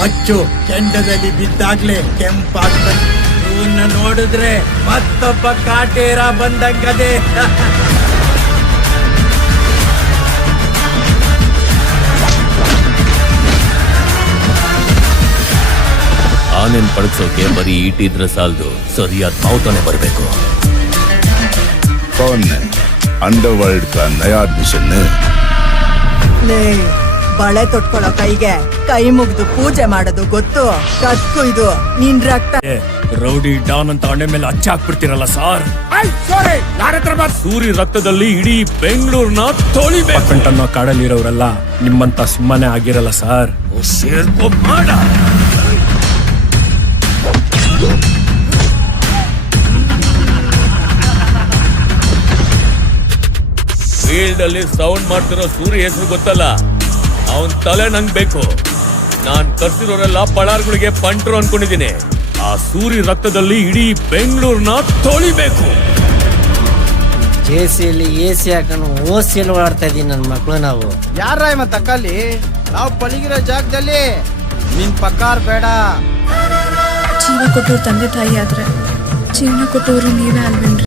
ಮಚ್ಚು ಕೆಂಡದಲ್ಲಿ ಬಿದ್ದಾಗ್ಲೇ ಕೆಂಪಾಗ್ತಾನೆ. ಇವನ್ನ ನೋಡಿದ್ರೆ ಮತ್ತೊಬ್ಬ ಕಾಟೇರ ಬಂದಂಗದೆ. ಆನೆನ್ ಪಳಗ್ಸೋಕೆ ಬರೀ ಈಟಿದ್ರೆ ಸಾಲದು, ಸರಿಯಾದ ಮಾವುತನೇ ಬರಬೇಕು. ಅಂಡರ್ವರ್ಲ್ಡ್ का नया एडमिशन ಬಳೆ ತೊಟ್ಕೊಳ್ಳೋ ಕೈಗೆ ಕೈ ಮುಗ್ದು ಪೂಜೆ ಮಾಡೋದು ಗೊತ್ತು. ಕತ್ಕು ಇದು ನಿನ್ ರಕ್ತ. ರೌಡಿ ಡಾನ್ ಅಂತ ಹಣೆ ಮೇಲೆ ಹಚ್ಚ ಹಾಕ್ಬಿಡ್ತೀರಲ್ಲ ಸಾರ್. ಸೂರಿ ರಕ್ತದಲ್ಲಿ ಇಡೀ ಬೆಂಗಳೂರ್ನ ತೊಳಿಬೇಕಂತನ್ನೋ ಕಾಡಲ್ಲಿರೋರೆಲ್ಲ ನಿಮ್ಮಂತ ಸುಮ್ಮನೆ ಆಗಿರಲ್ಲ ಸಾರ್. ಫೀಲ್ಡ್ ಅಲ್ಲಿ ಸೌಂಡ್ ಮಾಡ್ತಿರೋ ಸೂರ್ಯ ಹೆಸರು ಗೊತ್ತಲ್ಲ, ಅವನ್ ತಲೆ ನಂಗ್ ಬೇಕು. ನಾನ್ ಕರ್ಸಿರೋರೆಲ್ಲ ಪಳಾರ್ಗಳಿಗೆ ಪಂಟ್ರು ಅನ್ಕೊಂಡಿದ್ದೀನಿ. ಆ ಸೂರ್ಯ ರಕ್ತದಲ್ಲಿ ಇಡೀ ಬೆಂಗಳೂರ್ನ ತೊಳಿಬೇಕು. ಜೆಸಿಯಲ್ಲಿ ಎಸಿ ಹಾಕೊಂಡು ಓಸಿಯಲ್ಲಿ ಓಡಾಡ್ತಾ ಇದೀನಿ ನನ್ನ ಮಕ್ಳು. ನಾವು ಯಾರ ಮತ್ತ ಅಕ್ಕಲ್ಲಿ ನಾವು ಪಳಗಿರೋ ಜಾಗದಲ್ಲಿ ನಿನ್ ಪಕ್ಕಾರ್ ಬೇಡ. ಜೀವ ಕೊಟ್ಟವ್ರು ತಂದೆ ತಾಯಿ ಆದ್ರೆ ಜೀವನ ಕೊಟ್ಟವ್ರು ನೀವೇ ಅಲ್ವೇನ್ರಿ?